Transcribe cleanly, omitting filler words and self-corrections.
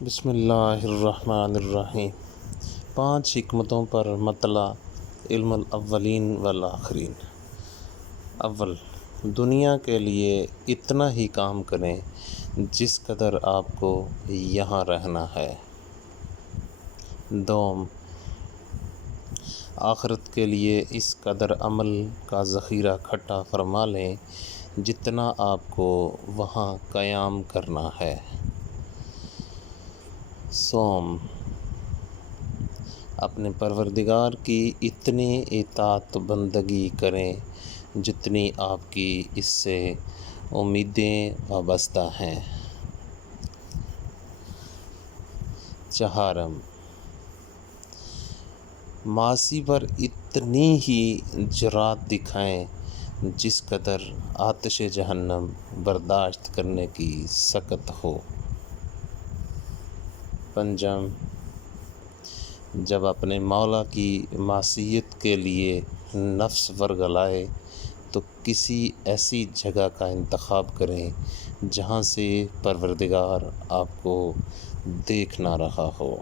بسم اللہ الرحمن الرحیم۔ 5 حکمتوں پر مطلع علم الاولین والآخرین۔ اول، دنیا کے لیے اتنا ہی کام کریں جس قدر آپ کو یہاں رہنا ہے۔ دوم، آخرت کے لیے اس قدر عمل کا ذخیرہ اکٹھا فرما لیں جتنا آپ کو وہاں قیام کرنا ہے۔ سوم، اپنے پروردگار کی اتنی اطاعت بندگی کریں جتنی آپ کی اس سے امیدیں وابستہ ہیں۔ چہارم، معاصی پر اتنی ہی جرأت دکھائیں جس قدر آتش جہنم برداشت کرنے کی سخت ہو۔ پنجم، جب اپنے مولا کی معصیت کے لیے نفس ورگلائے تو کسی ایسی جگہ کا انتخاب کریں جہاں سے پروردگار آپ کو دیکھ نہ رہا ہو۔